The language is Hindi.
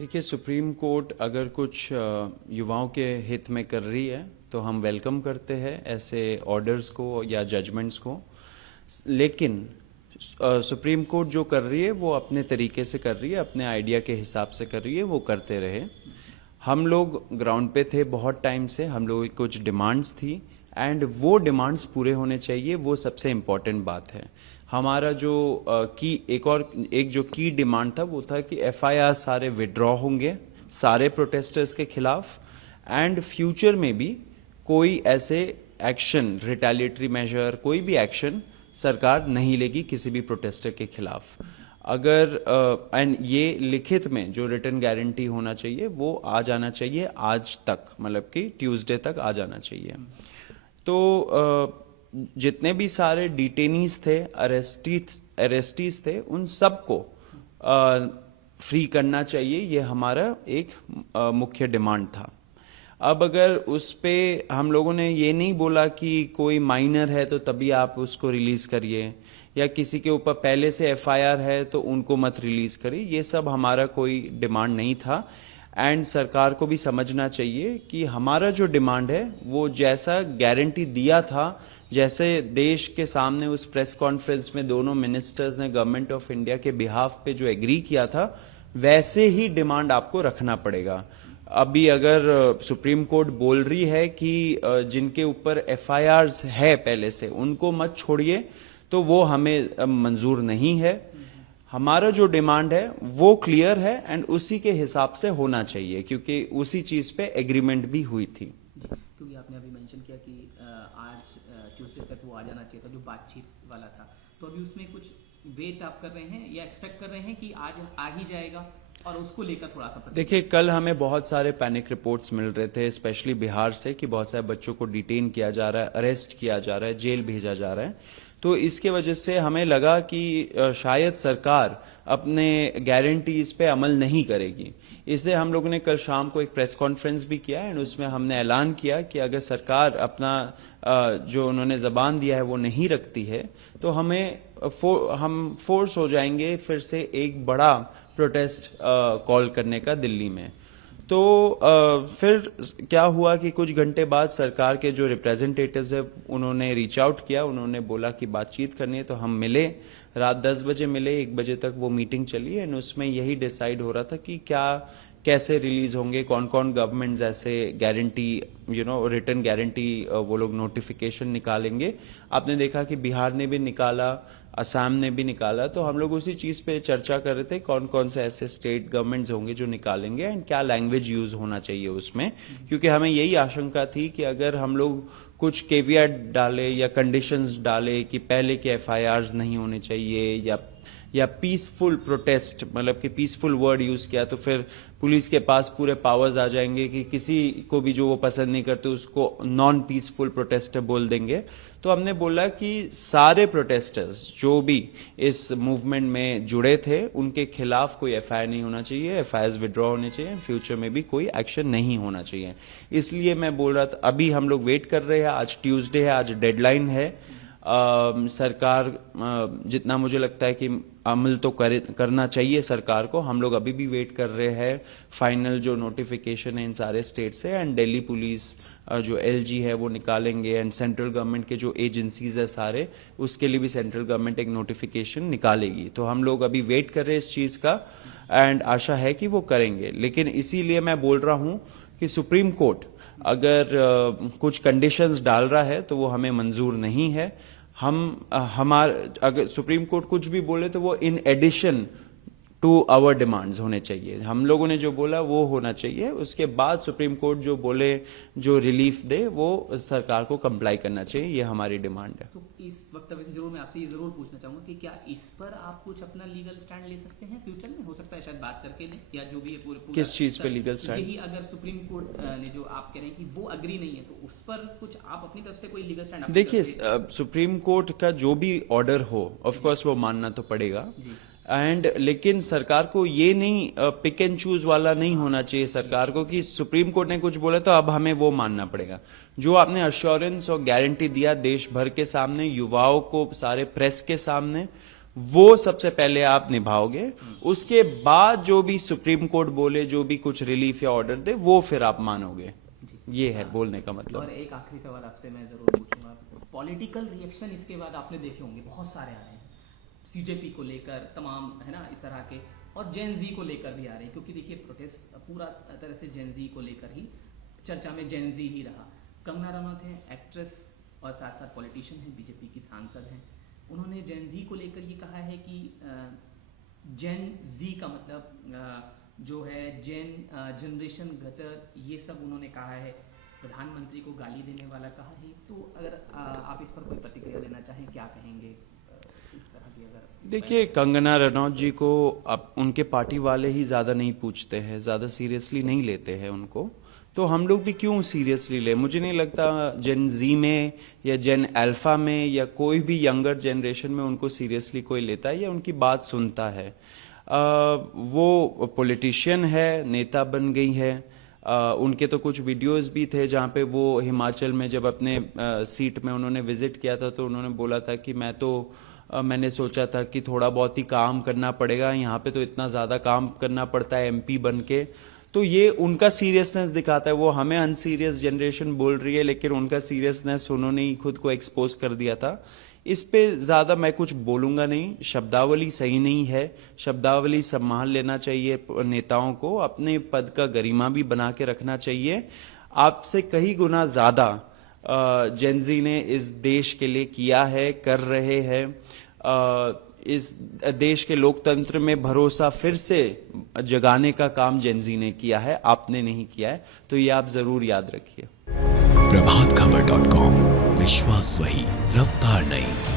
देखिए, सुप्रीम कोर्ट अगर कुछ युवाओं के हित में कर रही है तो हम वेलकम करते हैं ऐसे ऑर्डर्स को या जजमेंट्स को। लेकिन सुप्रीम कोर्ट जो कर रही है वो अपने तरीके से कर रही है, अपने आइडिया के हिसाब से कर रही है, वो करते रहे। हम लोग ग्राउंड पे थे बहुत टाइम से, हम लोगों की कुछ डिमांड्स थी एंड वो डिमांड्स पूरे होने चाहिए, वो सबसे इम्पॉर्टेंट बात है। हमारा जो एक जो की डिमांड था वो था कि एफआईआर सारे विड्रॉ होंगे सारे प्रोटेस्टर्स के खिलाफ, एंड फ्यूचर में भी कोई ऐसे एक्शन, रिटेलिएटरी मेजर, कोई भी एक्शन सरकार नहीं लेगी किसी भी प्रोटेस्टर के खिलाफ। अगर एंड ये लिखित में जो रिटर्न गारंटी होना चाहिए वो आ जाना चाहिए आज तक, मतलब कि ट्यूसडे तक आ जाना चाहिए। तो जितने भी सारे डिटेनीज थे, अरेस्टीज थे, उन सबको फ्री करना चाहिए, ये हमारा एक मुख्य डिमांड था। अब अगर उस पे हम लोगों ने ये नहीं बोला कि कोई माइनर है तो तभी आप उसको रिलीज करिए, या किसी के ऊपर पहले से एफआईआर है तो उनको मत रिलीज करिए, ये सब हमारा कोई डिमांड नहीं था। एंड सरकार को भी समझना चाहिए कि हमारा जो डिमांड है वो जैसा गारंटी दिया था, जैसे देश के सामने उस प्रेस कॉन्फ्रेंस में दोनों मिनिस्टर्स ने गवर्नमेंट ऑफ इंडिया के बिहाफ पे जो एग्री किया था, वैसे ही डिमांड आपको रखना पड़ेगा। अभी अगर सुप्रीम कोर्ट बोल रही है कि जिनके ऊपर एफआईआर्स है पहले से उनको मत छोड़िए, तो वो हमें मंजूर नहीं है। हमारा जो डिमांड है वो क्लियर है एंड उसी के हिसाब से होना चाहिए, क्योंकि उसी चीज पे एग्रीमेंट भी हुई थी। क्योंकि आपने अभी मेंशन किया कि आज ट्यूसडे तक वो आ जाना चाहिए था जो बातचीत वाला था, तो अभी उसमें कुछ वेट आप कर रहे हैं या एक्सपेक्ट कर रहे हैं कि आज आ ही जाएगा, और उसको लेकर थोड़ा सा देखिए, कल हमें बहुत सारे पैनिक रिपोर्ट्स मिल रहे थे, स्पेशली बिहार से, कि बहुत सारे बच्चों को डिटेन किया जा रहा है, अरेस्ट किया जा रहा है, जेल भेजा जा रहा है। तो इसके वजह से हमें लगा कि शायद सरकार अपने गारंटीज पे अमल नहीं करेगी। इससे हम लोगों ने कल शाम को एक प्रेस कॉन्फ्रेंस भी किया एंड उसमें हमने ऐलान किया कि अगर सरकार अपना जो उन्होंने जबान दिया है वो नहीं रखती है तो हम फोर्स हो जाएंगे फिर से एक बड़ा प्रोटेस्ट कॉल करने का दिल्ली में। तो फिर क्या हुआ कि कुछ घंटे बाद सरकार के जो रिप्रेजेंटेटिव्स है उन्होंने रीच आउट किया, उन्होंने बोला कि बातचीत करनी है, तो हम मिले, रात 10 बजे मिले, 1 बजे तक वो मीटिंग चली एंड उसमें यही डिसाइड हो रहा था कि कैसे रिलीज होंगे, कौन कौन गवर्नमेंट्स ऐसे गारंटी, रिटर्न गारंटी वो लोग नोटिफिकेशन निकालेंगे। आपने देखा कि बिहार ने भी निकाला, असम ने भी निकाला, तो हम लोग उसी चीज पे चर्चा कर रहे थे कौन कौन से ऐसे स्टेट गवर्नमेंट्स होंगे जो निकालेंगे एंड क्या लैंग्वेज यूज होना चाहिए उसमें, क्योंकि हमें यही आशंका थी कि अगर हम लोग कुछ केवियट डाले या कंडीशंस डाले कि पहले के एफआईआर्स नहीं होने चाहिए या पीसफुल प्रोटेस्ट, मतलब कि पीसफुल वर्ड यूज किया, तो फिर पुलिस के पास पूरे पावर्स आ जाएंगे कि किसी को भी जो वो पसंद नहीं करते उसको नॉन पीसफुल प्रोटेस्टर बोल देंगे। तो हमने बोला कि सारे प्रोटेस्टर्स जो भी इस मूवमेंट में जुड़े थे उनके खिलाफ कोई एफआईआर नहीं होना चाहिए, एफआईआर विड्रॉ होने चाहिए, फ्यूचर में भी कोई एक्शन नहीं होना चाहिए। इसलिए मैं बोल रहा था, अभी हम लोग वेट कर रहे हैं, आज ट्यूसडे है, आज डेडलाइन है। सरकार जितना मुझे लगता है कि अमल तो करना चाहिए सरकार को, हम लोग अभी भी वेट कर रहे हैं फाइनल जो नोटिफिकेशन है इन सारे स्टेट से, एंड दिल्ली पुलिस जो एलजी है वो निकालेंगे एंड सेंट्रल गवर्नमेंट के जो एजेंसीज है सारे, उसके लिए भी सेंट्रल गवर्नमेंट एक नोटिफिकेशन निकालेगी। तो हम लोग अभी वेट कर रहे हैं इस चीज का एंड आशा है कि वो करेंगे। लेकिन इसीलिए मैं बोल रहा हूं कि सुप्रीम कोर्ट अगर कुछ कंडीशंस डाल रहा है तो वो हमें मंजूर नहीं है। अगर सुप्रीम कोर्ट कुछ भी बोले तो वो in addition to our demands होने चाहिए। हम लोगों ने जो बोला वो होना चाहिए, उसके बाद सुप्रीम कोर्ट जो बोले, जो रिलीफ दे, वो सरकार को कंप्लाई करना चाहिए, ये हमारी डिमांड है। तो इस वक्तव्य से जरूर मैं आपसे ये जरूर पूछना चाहूंगा कि क्या इस पर आप कुछ अपना लीगल स्टैंड ले सकते हैं फ्यूचर में? हो सकता है शायद बात करके ले, या जो भी है पूरे किस चीज पे लीगल स्टैंड? यही अगर सुप्रीम कोर्ट ने जो आप कह रहे हैं कि वो अग्री नहीं है तो उस पर कुछ आप अपनी तरफ से कोई लीगल स्टैंड? देखिए, सुप्रीम कोर्ट का जो भी ऑर्डर हो ऑफ कोर्स वो मानना तो पड़ेगा, लेकिन सरकार को ये नहीं पिक एंड चूज वाला नहीं होना चाहिए सरकार को कि सुप्रीम कोर्ट ने कुछ बोला तो अब हमें वो मानना पड़ेगा। जो आपने अश्योरेंस और गारंटी दिया देश भर के सामने, युवाओं को, सारे प्रेस के सामने, वो सबसे पहले आप निभाओगे, उसके बाद जो भी सुप्रीम कोर्ट बोले, जो भी कुछ रिलीफ या ऑर्डर दे, वो फिर आप मानोगे। ये है बोलने का मतलब। और एक आखिरी सवाल आपसे मैं जरूर पूछूंगा, पॉलिटिकल रिएक्शन इसके बाद आपने देखे होंगे बहुत सारे आ रहे हैं, सीजेपी को लेकर तमाम, है ना, इस तरह के, और जेन जी को लेकर भी आ रहे हैं, क्योंकि देखिए प्रोटेस्ट पूरा तरह से जेन जी को लेकर ही चर्चा में जेन जी ही रहा। कंगना रनौत है एक्ट्रेस और साथ साथ पॉलिटिशियन है, बीजेपी की सांसद हैं, उन्होंने जेन जी को लेकर ये कहा है कि जेन जी का मतलब जो है जेन जनरेशन गटर, ये सब उन्होंने कहा है, प्रधानमंत्री को गाली देने वाला कहा है। तो अगर आप इस पर कोई प्रतिक्रिया देना चाहें, क्या कहेंगे इस तरह की? अगर देखिए, कंगना रनौत जी को अब उनके पार्टी वाले ही ज्यादा नहीं पूछते हैं, ज्यादा सीरियसली नहीं लेते हैं उनको, तो हम लोग भी क्यों सीरियसली ले? मुझे नहीं लगता जेन जी में या जेन अल्फा में या कोई भी यंगर जनरेशन में उनको सीरियसली कोई लेता है या उनकी बात सुनता है। वो पॉलिटिशियन है, नेता बन गई है। उनके तो कुछ वीडियोस भी थे जहाँ पे वो हिमाचल में जब अपने सीट में उन्होंने विजिट किया था, तो उन्होंने बोला था कि मैंने सोचा था कि थोड़ा बहुत ही काम करना पड़ेगा, यहाँ पे तो इतना ज़्यादा काम करना पड़ता है एमपी बन के। तो ये उनका सीरियसनेस दिखाता है। वो हमें अनसीरियस जनरेशन बोल रही है, लेकिन उनका सीरियसनेस उन्होंने ही खुद को एक्सपोज कर दिया था। इस पे ज़्यादा मैं कुछ बोलूँगा नहीं। शब्दावली सही नहीं है, शब्दावली संभाल लेना चाहिए नेताओं को, अपने पद का गरिमा भी बना के रखना चाहिए। आपसे कई गुना ज़्यादा जेनजी ने इस देश के लिए किया है, कर रहे हैं। इस देश के लोकतंत्र में भरोसा फिर से जगाने का काम जेनजी ने किया है, आपने नहीं किया है, तो ये आप जरूर याद रखिए। प्रभातखबर.com, विश्वास वही, रफ्तार नहीं।